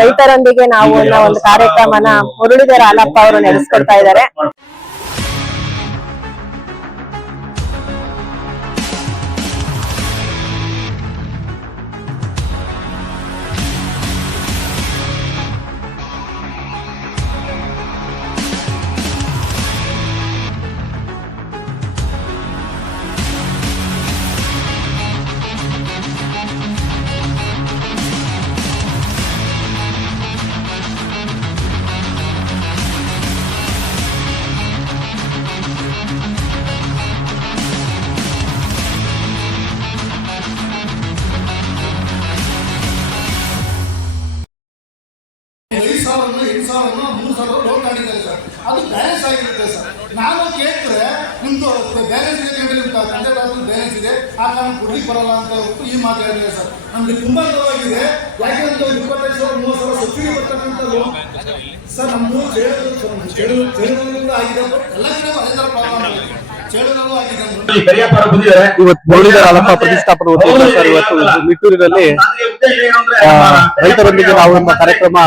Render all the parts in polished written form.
ರೈತರೊಂದಿಗೆ ನಾವು ಅನ್ನೋ ಒಂದು ಕಾರ್ಯಕ್ರಮನ ಮುರಳೀಧರ ಹಾಲಪ್ಪ ಅವರು ನಡೆಸ್ಕೊಡ್ತಾ ಇದ್ದಾರೆ. ಲೋನ್ ಮಾಡಿದ್ದಾರೆ ಸರ್, ಅದು ಬ್ಯಾಲೆನ್ಸ್ ಆಗಿರುತ್ತೆ ಸರ್. ನಾನು ಕೇಳಿದ್ರೆ ನಿಮ್ದು ಬ್ಯಾಲೆನ್ಸ್ ಇದೆ, ಬ್ಯಾಲೆನ್ಸ್ ಇದೆ, ಆ ಕಾರಣ ಕೊಡ್ಲಿಕ್ಕೆ ಬರಲ್ಲ ಅಂತ ಈ ಮಾತು ಹೇಳಿದ್ದಾರೆ ಸರ್. ನಮ್ಗೆ ತುಂಬಾ ನೋವಾಗಿದೆ. ಯಾಕೆಂದ್ರೆ 25,000-30,000 ಸಬ್ಸಿಡಿ ಬರ್ತಕ್ಕಂಥ ಲೋನ್ ಸರ್ ನಮ್ದು ಚೇಳುಗಳಿಂದ ಆಗಿದೆ. ಎಲ್ಲ ಕಡೆ ಅದೇ ತರ ಪ್ರಾಬ್ಲಮ್ ಆಗಿದೆ. ಇವತ್ತು ಮುರಳೀಧರ ಹಾಲಪ್ಪ ಪ್ರತಿಷ್ಠಾಪನಾ ಉತ್ಸವ ಸರ್. ಇವತ್ತು ನಿಟ್ಟೂರಿನಲ್ಲಿ ರೈತರೊಂದಿಗೆ ನಾವು ಎಂಬ ಕಾರ್ಯಕ್ರಮ,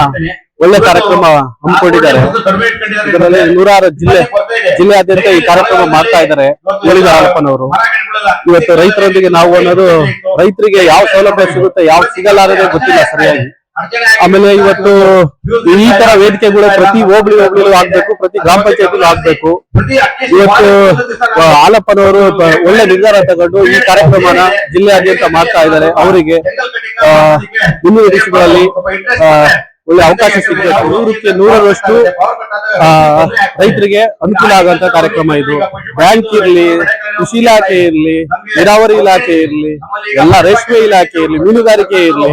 ಒಳ್ಳೆ ಕಾರ್ಯಕ್ರಮ ಹಮ್ಮಿಕೊಂಡಿದ್ದಾರೆ. ಇದರಲ್ಲಿ 106 ಜಿಲ್ಲೆಯಾದ್ಯಂತ ಈ ಕಾರ್ಯಕ್ರಮ ಮಾಡ್ತಾ ಇದ್ದಾರೆ ಮುರಳೀಧರ ಹಾಲಪ್ಪನವರು. ಇವತ್ತು ರೈತರೊಂದಿಗೆ ನಾವು ಅನ್ನೋದು, ರೈತರಿಗೆ ಯಾವ ಸೌಲಭ್ಯ ಸಿಗುತ್ತೆ ಯಾವ ಸಿಗಲ್ಲ ಅನ್ನೋದೇ ಗೊತ್ತಿಲ್ಲ ಸರಿಯಾಗಿ. ಆಮೇಲೆ ಇವತ್ತು ಈ ತರ ವೇದಿಕೆಗಳು ಪ್ರತಿ ಹೋಬಳಿಲೂ ಆಗ್ಬೇಕು, ಪ್ರತಿ ಗ್ರಾಮ ಪಂಚಾಯತಿಲೂ ಆಗ್ಬೇಕು. ಇವತ್ತು ಹಾಲಪ್ಪನವರು ಒಳ್ಳೆ ನಿರ್ಧಾರ ತಗೊಂಡು ಈ ಕಾರ್ಯಕ್ರಮನ ಜಿಲ್ಲೆಯಾದ್ಯಂತ ಮಾಡ್ತಾ ಇದ್ದಾರೆ. ಅವರಿಗೆ ಮುಂದಿನ ದಿವಸಗಳಲ್ಲಿ ಒಳ್ಳೆ ಅವಕಾಶ ಸಿಗಬೇಕು. 100ಕ್ಕೆ 100ರಷ್ಟು ರೈತರಿಗೆ ಅನುಕೂಲ ಆಗುವಂತ ಕಾರ್ಯಕ್ರಮ ಇದು. ಬ್ಯಾಂಕ್ ಇರ್ಲಿ, ಕೃಷಿ ಇಲಾಖೆ ಇರ್ಲಿ, ನೀರಾವರಿ ಇಲಾಖೆ ಇರ್ಲಿ, ಎಲ್ಲ ರೇಷ್ಮೆ ಇಲಾಖೆ ಇರ್ಲಿ, ಮೀನುಗಾರಿಕೆ ಇರ್ಲಿ,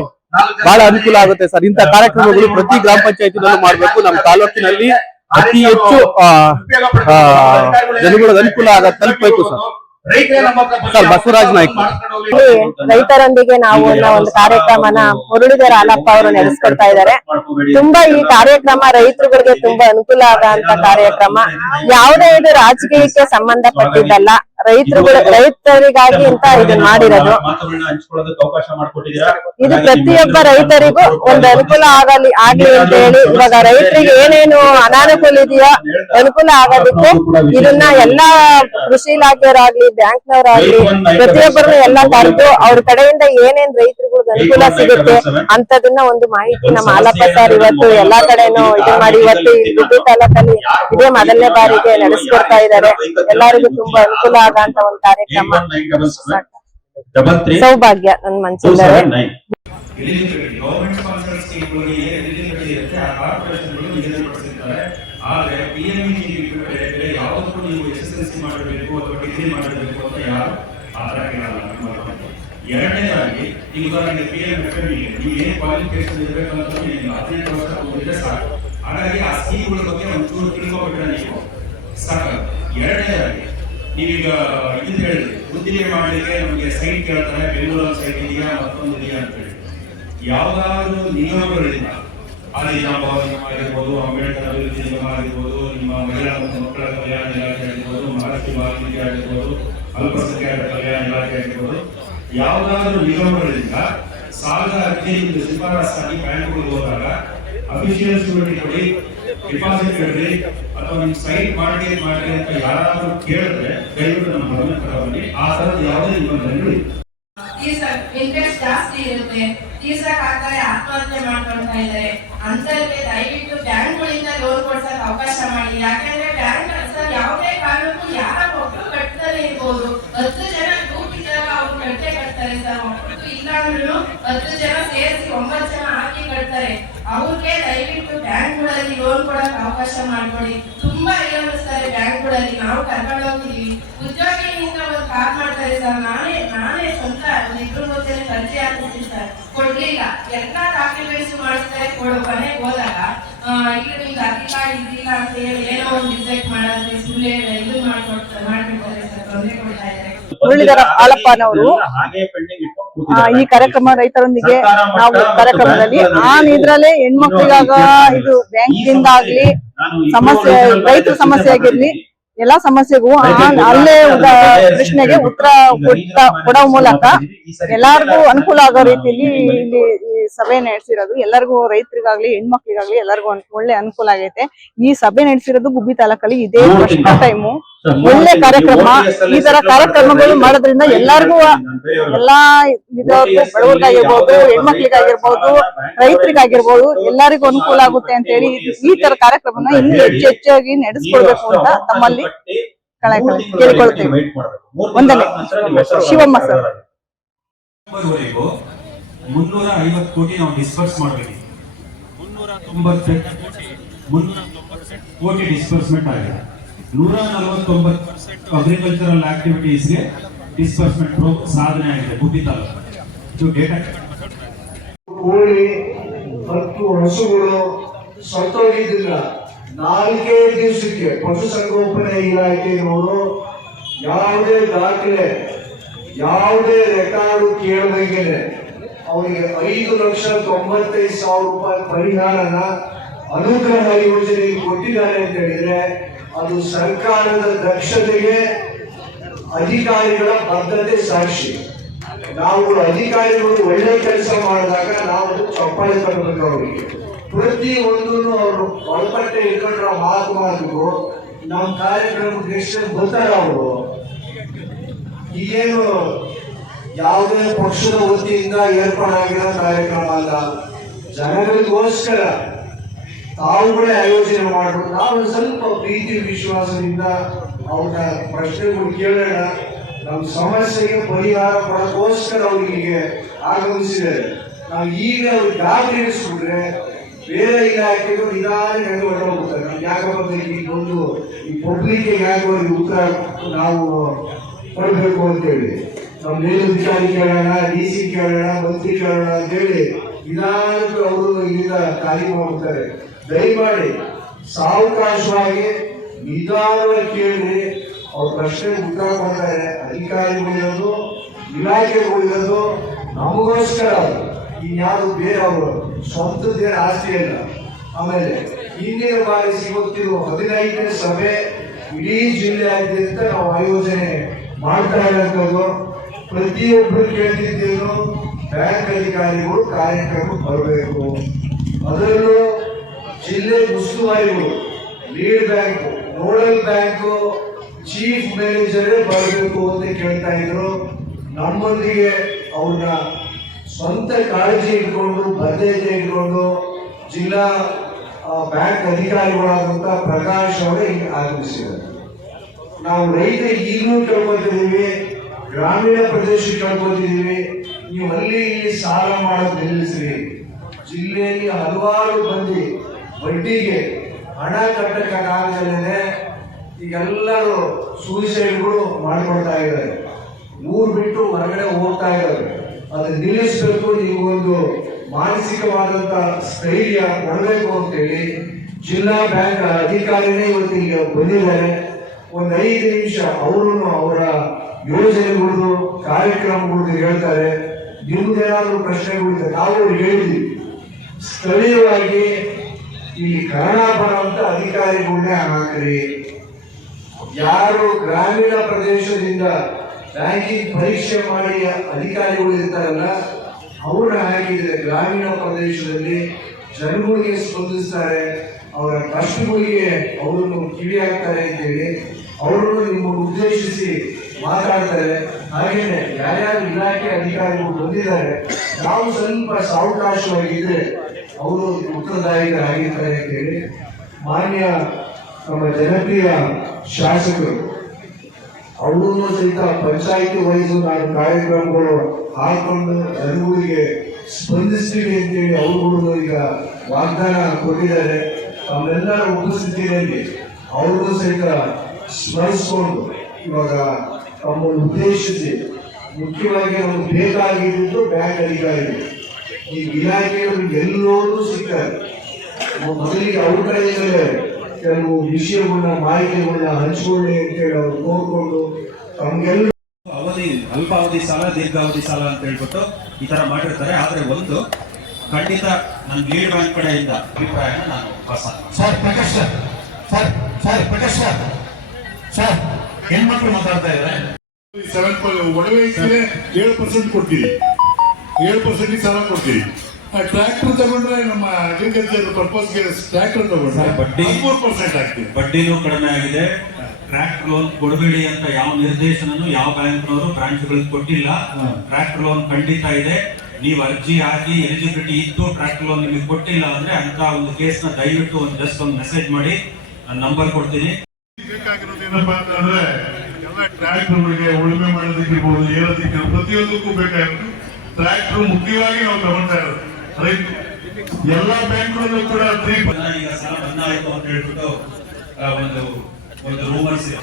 ಬಹಳ ಅನುಕೂಲ ಆಗುತ್ತೆ ಸರ್. ಇಂಥ ಕಾರ್ಯಕ್ರಮಗಳು ಪ್ರತಿ ಗ್ರಾಮ ಪಂಚಾಯತಿನಲ್ಲೂ ಮಾಡ್ಬೇಕು. ನಮ್ಮ ತಾಲೂಕಿನಲ್ಲಿ ಅತಿ ಹೆಚ್ಚು ಜನಗಳಿಗೆ ಅನುಕೂಲ ತಲುಪಬೇಕು ಸರ್. ಸರ್ ಬಸವರಾಜ್ ನಾಯ್ಕ. ರೈತರೊಂದಿಗೆ ನಾವು ಅನ್ನೋ ಒಂದು ಕಾರ್ಯಕ್ರಮನ ಮುರಳೀಧರ ಹಾಲಪ್ಪ ಅವರು ನಡೆಸ್ಕೊಡ್ತಾ ಇದ್ದಾರೆ. ತುಂಬಾ ಈ ಕಾರ್ಯಕ್ರಮ ರೈತರುಗಳಿಗೆ ತುಂಬಾ ಅನುಕೂಲ ಆಗಂತ ಕಾರ್ಯಕ್ರಮ. ಯಾವುದೇ ಇದು ರಾಜಕೀಯಕ್ಕೆ ಸಂಬಂಧಪಟ್ಟಿದ್ದಲ್ಲ, ರೈತರಿಗಾಗಿ ಅಂತ ಇದನ್ನ ಮಾಡಿರೋದು. ಇದು ಪ್ರತಿಯೊಬ್ಬ ರೈತರಿಗೂ ಒಂದು ಅನುಕೂಲ ಆಗ್ಲಿ ಅಂತ ಹೇಳಿ, ಇವಾಗ ರೈತರಿಗೆ ಏನೇನು ಅನಾನುಕೂಲ ಇದೆಯೋ ಅನುಕೂಲ ಆಗೋದಕ್ಕೆ ಇದನ್ನ ಎಲ್ಲಾ ಕೃಷಿ ಇಲಾಖೆಯವರಾಗ್ಲಿ, ಬ್ಯಾಂಕ್ನವರಾಗ್ಲಿ, ಪ್ರತಿಯೊಬ್ಬರನ್ನು ಎಲ್ಲ ಕರೆದು ಅವ್ರ ಕಡೆಯಿಂದ ಏನೇನ್ ರೈತರುಗಳಿಗೆ ಅನುಕೂಲ ಸಿಗುತ್ತೆ ಅಂತದನ್ನ ಒಂದು ಮಾಹಿತಿ ನಮ್ಮ ಹಾಲಪ್ಪ ಸರ್ ಇವತ್ತು ಎಲ್ಲಾ ಕಡೆನೂ ಇದು ಮಾಡಿ ಇವತ್ತು ಈ ಗುಬ್ಬಿ ತಾಲೂಕಲ್ಲಿ ಇದೇ ಮೊದಲನೇ ಬಾರಿಗೆ ನಡೆಸ್ಕೊಡ್ತಾ ಇದ್ದಾರೆ. ಎಲ್ಲರಿಗೂ ತುಂಬಾ ಅನುಕೂಲ ಆಗಂತ ಒಂದು ಕಾರ್ಯಕ್ರಮ. ಸೌಭಾಗ್ಯ ನನ್ ಮನ್ಸಿದ್ದಾರೆ. ಎರಡನೇದಾಗಿ ಈಗ ಉದಾಹರಣೆಗೆ PMFME ನೀವು ಏನೇ ಕ್ವಾಲಿಫಿಕೇಶನ್ ಇರಬೇಕಂತ 15 ವರ್ಷ ಹೋಗಿದ್ರೆ ಸಾಕು. ಹಾಗಾಗಿ ಆ ಸ್ಕೀಮ್ಗಳ ಬಗ್ಗೆ ಒಂಚೂರು ತಿಳ್ಕೊಬಿಟ್ರೆ ನೀವು ಸಾಕಾಗುತ್ತೆ. ಎರಡನೇದಾಗಿ ನೀವೀಗ ಇದನ್ನ ಹೇಳಿದ್ರಿ, ಉದ್ದಿಮೆ ಮಾಡಲಿಕ್ಕೆ ನಮಗೆ ಸೈಟ್ ಕೇಳ್ತಾರೆ, ಬೆಂಗಳೂರಲ್ಲಿ ಸೈಟ್ ಇದೆಯಾ ಮತ್ತೊಂದು ಇದೆಯಾ ಅಂತ ಹೇಳಿ. ಯಾವ್ದಾದ್ರು ನಿಯಮಗಳಿಲ್ಲ, ಅಲ್ಲಿ ನಮ್ಮ ಆಗಿರ್ಬೋದು, ಅಂಬೇಡ್ಕರ್ ಅಭಿವೃದ್ಧಿ ನಿಗಮ ಆಗಿರ್ಬೋದು, ನಿಮ್ಮ ಮಹಿಳಾ ಮತ್ತು ಮಕ್ಕಳ ಕಲ್ಯಾಣ ಇಲಾಖೆ ಆಗಿರ್ಬೋದು, ಮಹಾರಾಷ್ಟ್ರ ವಾಲ್ಮೀಕಿ ಆಗಿರ್ಬೋದು, ಅಲ್ಪಸಂಖ್ಯಾತರ ಕಲ್ಯಾಣ ಇಲಾಖೆ ಆಗಿರ್ಬೋದು, ಯಾವುದಾದ್ರೂ ನಿಗಮಗಳಿಂದ ಸಾಲದ ಅರ್ಜಿಯಿಂದ ಶಿಫಾರಸ್ಸಾಗಿ ಬ್ಯಾಂಕ್ಗಳಿಗೆ ಹೋದಾಗ ಅಫಿಷಿಯಲ್ ಶೂರಿಟಿ ಕೊಡಿ, ಡಿಪಾಸಿಟ್ ಇಡ್ರಿ, ಅಥವಾ ನಿಮ್ ಸೈಟ್ ಮಾಡಿ ಅಂತ ಯಾರಾದ್ರೂ ಕೇಳಿದ್ರೆ ದಯವಿಟ್ಟು ನಮ್ಮ ಗಮನಕ್ಕೆ ತಗೊಂಡು ಆ ತರದ ಯಾವುದೇ ನಿಬಂಧನೆಗಳು ಇಂಟ್ರೆಸ್ಟ್ ಜಾಸ್ತಿ ಇರುತ್ತೆ, ತೀರ್ಸಕ್ ಆಗ್ತಾರೆ, ಆತ್ಮಹತ್ಯೆ ಮಾಡ್ಕೊಳ್ತಾ ಇದ್ದಾರೆ. ಅಂತವರಿಗೆ ದಯವಿಟ್ಟು ಬ್ಯಾಂಕ್ಗಳಿಂದ ಲೋನ್ ಕೊಡ್ಸಕ್ ಅವಕಾಶ ಮಾಡಿ. ಯಾಕಂದ್ರೆ ಬ್ಯಾಂಕ್ ಯಾವುದೇ ಕಾರಣಕ್ಕೂ ಯಾರ ಒಬ್ರು ಕಟ್ಟದೇ ಇರ್ಬೋದು. 10 ಜನ ಗ್ರೂಪ್ ಇದ್ದಾಗ ಅವ್ರು ಕಟ್ತಾರೆ ಸರ್. ಒಬ್ಬರು ಇಲ್ಲ ಅಂದ್ರೂ 10 ಜನ ಸೇರಿಸಿ 9 ಜನ ಹಾಕಿ ಕಟ್ತಾರೆ. ಅವ್ರಿಗೆ ದಯವಿಟ್ಟು ಬ್ಯಾಂಕ್ಗಳಲ್ಲಿ ಲೋನ್ ಕೊಡಕ್ ಅವಕಾಶ ಮಾಡ್ಕೊಡಿ. ತುಂಬಾ ಏನಿಸ್ತಾರೆ ಬ್ಯಾಂಕ್ಗಳಲ್ಲಿ. ನಾವು ಕರ್ಕೊಂಡು ಹೋಗಿದೀವಿ, ಉದ್ಯೋಗಿಯಿಂದ ಒಂದು ಕಾಲ್ ಮಾಡ್ತಾರೆ ಸರ್. ನಾನೇ ಸ್ವಂತ ಇಬ್ರು ಮುಂಚೆ ಅರ್ಜಿ ಹಾಕಿಸ್ತೀನಿ ಸರ್, ಕೊಡ್ಲಿಲ್ಲ. ಎಲ್ಲಾ ಡಾಕ್ಯುಮೆಂಟ್ಸ್ ಮಾಡಿಸ್ತಾರೆ, ಕೊನೆಗೆ ಹೋದಾಗ ಇಲ್ಲ ನಿಮ್ದು ಅದಿಲ್ಲ ಇದಿಲ್ಲ ಅಂತ ಹೇಳಿ ಏನೋ ಒಂದು ರಿಜೆಕ್ಟ್ ಮಾಡೋದ್ರೆ ಸುಳ್ಳು ಇದು ಮಾಡ್ಬಿಡ್ತಾರೆ ಸರ್, ತೊಂದರೆ ಕೊಡ್ತಾ ಇದ್ದಾರೆ. ಮುರಳೀಧರ ಹಾಲಪ್ಪನವರು ಈ ಕಾರ್ಯಕ್ರಮ ರೈತರೊಂದಿಗೆ ನಾವು ಕಾರ್ಯಕ್ರಮದಲ್ಲಿ ಇದ್ರಲ್ಲೇ ಹೆಣ್ಮಕ್ಳಿಗಾಗ ಇದು ಬ್ಯಾಂಕ್ ಇಂದ ಆಗ್ಲಿ ಸಮಸ್ಯೆ, ರೈತರ ಸಮಸ್ಯೆ ಆಗಿರ್ಲಿ, ಎಲ್ಲಾ ಸಮಸ್ಯೆಗೂ ಅಲ್ಲೇ ಪ್ರಶ್ನೆಗೆ ಉತ್ತರ ಕೊಡೋ ಮೂಲಕ ಎಲ್ಲಾರ್ಗೂ ಅನುಕೂಲ ಆಗೋ ರೀತಿಯಲ್ಲಿ ಇಲ್ಲಿ ಈ ಸಭೆ ನಡೆಸಿರೋದು ಎಲ್ಲರಿಗೂ ರೈತರಿಗಾಗ್ಲಿ ಹೆಣ್ಮಕ್ಳಿಗಾಗ್ಲಿ ಎಲ್ಲರಿಗೂ ಒಳ್ಳೆ ಅನುಕೂಲ ಆಗೈತೆ. ಈ ಸಭೆ ನಡೆಸಿರೋದು ಗುಬ್ಬಿ ತಾಲೂಕಲ್ಲಿ ಇದೇ ಫಸ್ಟ್ ಟೈಮು. ಒಳ್ಳೆ ಕಾರ್ಯಕ್ರಮ. ಈ ತರ ಕಾರ್ಯಕ್ರಮಗಳು ಮಾಡೋದ್ರಿಂದ ಎಲ್ಲಾರ್ಗೂ ಎಲ್ಲಾ ವಿಧವ್ರಿಗೂ ಬಡವರಿಗಾಗಿರ್ಬೋದು, ಹೆಣ್ಮಕ್ಳಿಗಾಗಿರ್ಬೋದು, ರೈತರಿಗಾಗಿರ್ಬೋದು ಎಲ್ಲರಿಗೂ ಅನುಕೂಲ ಆಗುತ್ತೆ ಅಂತ ಹೇಳಿ ಈ ತರ ಕಾರ್ಯಕ್ರಮನ ಇನ್ನೂ ಹೆಚ್ಚಾಗಿ ನಡೆಸ್ಕೊಡ್ಬೇಕು ಅಂತ ತಮ್ಮಲ್ಲಿ ಕೇಳ್ಕೊಳ್ತೇವೆ. ಒಂದನೇ ಶಿವಮ್ಮ ಸರ್. 350 ಕೋಟಿ ನಾವು ಡಿಸ್ಪರ್ಸ್ ಮಾಡಬೇಕು. 390 ಕೋಟಿ ಡಿಸ್ಪರ್ಸ್ಮೆಂಟ್ ಆಗಿದೆ. 149% ಅಗ್ರಿಕಲ್ಚರಲ್ ಆಕ್ಟಿವಿಟೀಸ್ಗೆ ಡಿಸ್ಪರ್ಸ್ಮೆಂಟ್ ಸಾಧನೆ ಆಗಿದೆ ಗುಬ್ಬಿ ತಾಲೂಕು. ಇದು ಡೇಟಾ. ಕೋಳಿ ಮತ್ತು ಹಸುಗಳು ಸತ್ತೋಗಿದ್ದಿಲ್ಲ. 4 ದಿವಸಕ್ಕೆ ಪಶುಸಂಗೋಪನೆ ಇಲಾಖೆಯವರು ಯಾವುದೇ ದಾಖಲೆ ಯಾವುದೇ ರೆಕಾರ್ಡು ಕೇಳದಂಗೆ ಅವರಿಗೆ 5,95,000 ರೂಪಾಯಿ ಪರಿಹಾರನ ಅನುಗ್ರಹ ಯೋಜನೆಗೆ ಕೊಟ್ಟಿದ್ದಾರೆ ಅಂತ ಹೇಳಿದ್ರೆ ಅದು ಸರ್ಕಾರದ ದಕ್ಷತೆಗೆ ಅಧಿಕಾರಿಗಳ ಬದ್ಧತೆ ಸಾಕ್ಷಿ. ನಾವು ಅಧಿಕಾರಿಗಳು ಒಳ್ಳೆ ಕೆಲಸ ಮಾಡಿದಾಗ ನಾವು ಚಪ್ಪಾಳೆ ತರಬೇಕು. ಅವರಿಗೆ ಪ್ರತಿ ಒಂದನ್ನು ಅವರು ಒಳಪಟ್ಟೆ ಇಟ್ಕೊಂಡ್ರ ಮಾತಿಗೂ ನಮ್ಮ ಕಾರ್ಯಕ್ರಮಕ್ಕೆ ಎಷ್ಟು ಬರ್ತಾರ ಅವರು. ಈಗೇನು ಯಾವುದೇ ಪಕ್ಷದ ವತಿಯಿಂದ ಏರ್ಪಾಡಾಗಿರೋ ಕಾರ್ಯಕ್ರಮ ಅಲ್ಲ, ಜನಗಳಿಗೋಸ್ಕರ ತಾವುಗಳೇ ಆಯೋಜನೆ ಮಾಡಬೇಕು. ನಾವು ಸ್ವಲ್ಪ ಪ್ರೀತಿ ವಿಶ್ವಾಸದಿಂದ ಅವ್ರನ್ನ ಪ್ರಶ್ನೆಗಳು ಕೇಳೋಣ. ನಮ್ಮ ಸಮಸ್ಯೆಗೆ ಪರಿಹಾರ ಕೊಡೋಕ್ಕೋಸ್ಕರ ಅವರಿಗೆ ಆಗಮಿಸಿದ್ದಾರೆ. ನಾವು ಈಗ ಅವ್ರಿಗೆ ಗಾಬರಿ ಇರಿಸ್ಬಿಟ್ರೆ ಬೇರೆ ಇಲಾಖೆಗೂ ನಿಧಾನ ಹೆಂಗೆ ಹೊರಟೋಗ್ತಾರೆ. ನಮ್ಗೆ ಯಾಕಪ್ಪ ಒಂದು ಈ ಪಬ್ಲಿಕ್ಗೆ ಯಾಕೆ ಅವ್ರಿಗೆ ಉತ್ತರ ನಾವು ಕೊಡಬೇಕು ಅಂತೇಳಿ ನಮ್ಮ ಮೇಲಧಿಕಾರಿ ಕೇಳೋಣ, DC ಕೇಳೋಣ, ಮಂತ್ರಿ ಕೇಳೋಣ ಅಂತೇಳಿ ನಿಧಾನಕ್ಕೆ ಅವರು ಇಲ್ಲಿಂದ ಖಾಲಿ ಮಾಡ್ತಾರೆ. ದಯಮಾಡಿ ಸಾವಕಾಶವಾಗಿ ನಿಧಾನವಾಗಿ ಕೇಳಿ ಅವ್ರ ಪ್ರಶ್ನೆಗೆ ಉತ್ತರ ಕೊಡ್ತಾರೆ. ಅಧಿಕಾರಿಗಳಿರೋದು ಇಲಾಖೆಗಳಿರೋದು ನಮಗೋಸ್ಕರ, ಇನ್ಯಾವುದು ಬೇರೆ ಅವರು ಸ್ವಂತದ್ದೇನು ಆಸ್ತಿ ಇಲ್ಲ. ಆಮೇಲೆ ಹಿಂದಿನ ಬಾರಿ ಸಿಗುತ್ತಿರುವ 15ನೇ ಸಭೆ ಇಡೀ ಜಿಲ್ಲೆಯಾದ್ಯಂತ ನಾವು ಆಯೋಜನೆ ಮಾಡ್ತಾ ಇರೋಂಥದ್ದು. ಪ್ರತಿಯೊಬ್ಬರು ಕೇಳ್ತಿದ್ದೇನು, ಬ್ಯಾಂಕ್ ಅಧಿಕಾರಿಗಳು ಕಾರ್ಯಕ್ರಮಕ್ಕೆ ಬರಬೇಕು. ಅದರಲ್ಲೂ ಜಿಲ್ಲೆ ಉಸ್ತುವಾರಿಗಳು, lead bank, nodal bank, chief ಮ್ಯಾನೇಜರೇ ಬರಬೇಕು ಅಂತ ಕೇಳ್ತಾ ಇದ್ರು. ನಮ್ಮೊಂದಿಗೆ ಅವ್ರನ್ನ ಸ್ವಂತ ಕಾಳಜಿ ಇಟ್ಕೊಂಡು ಬದ್ಧತೆ ಇಟ್ಕೊಂಡು ಜಿಲ್ಲಾ ಬ್ಯಾಂಕ್ ಅಧಿಕಾರಿಗಳಾದಂತ ಪ್ರಕಾಶ್ ಅವರೇ ಇಲ್ಲಿ ಆಗಮಿಸಿದ್ದಾರೆ. ನಾವು ರೈತರಿಗೆ ಈಗಲೂ ಕೇಳ್ಕೊತಿದ್ದೀವಿ, ಗ್ರಾಮೀಣ ಪ್ರದೇಶ ಕೇಳ್ಕೊತಿದ್ದೀವಿ, ನೀವು ಅಲ್ಲಿ ಇಲ್ಲಿ ಸಾಲ ಮಾಡೋದು ನಿಲ್ಲಿಸ್ರಿ. ಜಿಲ್ಲೆಯಲ್ಲಿ ಹಲವಾರು ಮಂದಿ ಬಡ್ಡಿಗೆ ಹಣ ಕಟ್ಟಕ್ಕಾಗದೇ ಈಗೆಲ್ಲರೂ ಸೂಸೈಡ್ಗಳು ಮಾಡ್ಕೊಳ್ತಾ ಇದ್ದಾರೆ, ಊರು ಬಿಟ್ಟು ಹೊರಗಡೆ ಹೋಗ್ತಾ ಇದ್ದಾರೆ. ಅದನ್ನ ನಿಲ್ಲಿಸಬೇಕು. ನೀವೊಂದು ಮಾನಸಿಕವಾದಂತ ಸ್ಥೈರ್ಯ ಕೊಡಬೇಕು ಅಂತೇಳಿ ಜಿಲ್ಲಾ ಬ್ಯಾಂಕ್ ಅಧಿಕಾರಿನೇ ಇವತ್ತಿಗೆ ಬಂದಿದ್ದಾರೆ. ಒಂದು 5 ನಿಮಿಷ ಅವರು ಅವರ ಯೋಜನೆಗಳು ಕಾರ್ಯಕ್ರಮಗಳು ಹೇಳ್ತಾರೆ. ನಿಮ್ದೇನಾದ್ರೂ ಪ್ರಶ್ನೆಗಳಿದೆ ನಾವು ಹೇಳಿದ್ವಿ. ಸ್ಥಳೀಯವಾಗಿ ಈ ಕರ್ನಾಟಕ ಅಂತ ಅಧಿಕಾರಿಗಳನ್ನೇ ಹಾಕ್ರಿ. ಯಾರು ಗ್ರಾಮೀಣ ಪ್ರದೇಶದಿಂದ ಬ್ಯಾಂಕಿಂಗ್ ಪರೀಕ್ಷೆ ಮಾಡಿ ಅಧಿಕಾರಿಗಳು ಇರ್ತಾರಲ್ಲ ಅವ್ರನ್ನ ಹಾಕಿದ್ರೆ ಗ್ರಾಮೀಣ ಪ್ರದೇಶದಲ್ಲಿ ಜನಗಳಿಗೆ ಸ್ಪಂದಿಸ್ತಾರೆ, ಅವರ ಕಷ್ಟಗಳಿಗೆ ಅವರನ್ನು ಕಿವಿ ಹಾಕ್ತಾರೆ ಅಂತೇಳಿ ಅವರನ್ನು ನಿಮ್ಮನ್ನು ಉದ್ದೇಶಿಸಿ ಮಾತಾಡ್ತಾರೆ. ಹಾಗೇನೆ ಯಾರ್ಯಾರು ಇಲಾಖೆ ಅಧಿಕಾರಿಗಳು ಬಂದಿದ್ದಾರೆ ನಾವು ಸ್ವಲ್ಪ ಸಾವಕಾಶವಾಗಿದ್ರೆ ಅವರು ಉತ್ತರದಾಯಿಗಳಾಗಿರ್ತಾರೆ ಅಂತೇಳಿ ಮಾನ್ಯ ನಮ್ಮ ಜನಪ್ರಿಯ ಶಾಸಕರು ಅವರು ಸಹಿತ ಪಂಚಾಯಿತಿ ವೈಸು ನಾನು ಕಾರ್ಯಕ್ರಮಗಳು ಹಾಕೊಂಡು ಜನಗಳಿಗೆ ಸ್ಪಂದಿಸ್ತೀವಿ ಅಂತೇಳಿ ಅವರುಗಳು ಈಗ ವಾಗ್ದಾನ ಕೊಟ್ಟಿದ್ದಾರೆ. ತಮ್ಮೆಲ್ಲರ ಉಪಸ್ಥಿತಿಯಲ್ಲಿ ಅವರು ಸಹಿತ ಸ್ಮರಿಸಿಕೊಂಡು ಇವಾಗ ತಮ್ಮನ್ನು ಉದ್ದೇಶಿಸಿ ಮುಖ್ಯವಾಗಿ ನಮಗೆ ಬೇಕಾಗಿದ್ದು ಬ್ಯಾಂಕ್ ಅಧಿಕಾರಿಗಳು ಈ ಇಲಾಖೆಗಳು ಎಲ್ಲರೂ ಸಿಗ್ತಾರೆ. ಮೊದಲಿಗೆ ಅವ್ರ ಕಡೆಯಿಂದಲೇ ಕೆಲವು ವಿಷಯಗಳನ್ನ ಮಾಹಿತಿಗಳನ್ನ ಹಂಚಿಕೊಳ್ಳಿ ಅಂತೇಳಿ ಅವ್ರು ನೋಡ್ಕೊಂಡು ತಮ್ಗೆಲ್ಲ ಅವಧಿ ಅಲ್ಪಾವಧಿ ಸಾಲ ದೀರ್ಘಾವಧಿ ಸಾಲ ಅಂತ ಹೇಳ್ಬಿಟ್ಟು ಈ ತರ ಮಾಡಿರ್ತಾರೆ. ಆದ್ರೆ ಒಂದು ಖಂಡಿತ ನನ್ನ ಲೀಡ್ ಬ್ಯಾಂಕ್ ಕಡೆಯಿಂದ ಅಭಿಪ್ರಾಯನ ನಾನು pass sir Prakash sir sir ಹೆಣ್ಮಕ್ಳು ಮಾತಾಡ್ತಾ ಇದ್ದಾರೆ. 7 ಒಡವೆ ಇದ್ರೆ 7% ಕೊಡ್ತೀವಿ, 7% ಸಾಲ ಕೊಡ್ತೀವಿ. ಟ್ರ್ಯಾಕ್ಟರ್ ತಗೊಂಡ್ರೆ ನಮ್ಮ ಅಗ್ರಿಕಲ್ಚರ್ ಪರ್ಪಸ್ಗೆ ಟ್ರ್ಯಾಕ್ಟರ್ ತಗೊಂಡ್ರೆ ಬಡ್ಡಿ 13% ಆಗ್ತದೆ. ಬಡ್ಡಿನೂ ಕಡಿಮೆ ಆಗಿದೆ. ಟ್ರ್ಯಾಕ್ಟರ್ ಲೋನ್ ಕೊಡಬೇಡಿ ಅಂತ ಯಾವ ನಿರ್ದೇಶನನು ಯಾವ ಬ್ಯಾಂಕ್ನವರು ಬ್ರಾಂಚ್ಗಳಿಗೆ ಕೊಟ್ಟಿಲ್ಲ. ಟ್ರ್ಯಾಕ್ಟರ್ ಲೋನ್ ಖಂಡಿತ ಇದೆ. ನೀವು ಅರ್ಜಿ ಹಾಕಿ ಎಲಿಜಿಬಿಲಿಟಿ ಇದ್ದು ಟ್ರ್ಯಾಕ್ಟರ್ ಲೋನ್ ನಿಮಗೆ ಕೊಟ್ಟಿಲ್ಲ ಅಂದ್ರೆ ಅಂತ ಒಂದು ಕೇಸ್ನ ದಯವಿಟ್ಟು ಜಸ್ಟ್ ಒಂದು ಮೆಸೇಜ್ ಮಾಡಿ, ನಾನು ನಂಬರ್ ಕೊಡ್ತೀನಿ. ಬೇಕಾಗಿರೋದು ಏನಪ್ಪಾ ಅಂತಂದ್ರೆ ಎಲ್ಲ ಟ್ರ್ಯಾಕ್ಟರ್ಗಳಿಗೆ ಉಳುಮೆ ಮಾಡೋದಕ್ಕಿರ್ಬೋದು, ಏರೋದಕ್ಕೆ ಪ್ರತಿಯೊಂದಕ್ಕೂ ಬೇಕಾಗಿರೋದು ಟ್ರ್ಯಾಕ್ಟರ್ ಮುಖ್ಯವಾಗಿ ನಾವು ತಗೊಳ್ತಾ ಇರೋದು. ರೈತ ಎಲ್ಲಾ ಬ್ಯಾಂಕ್ಗಳಲ್ಲೂ ಕೂಡ ಈಗ ಸಾಲ ಬಂದಾಯಿತು ಅಂತ ಹೇಳ್ಬಿಟ್ಟು ಒಂದು ರೂಮರ್ಸ್ ಇದೆ.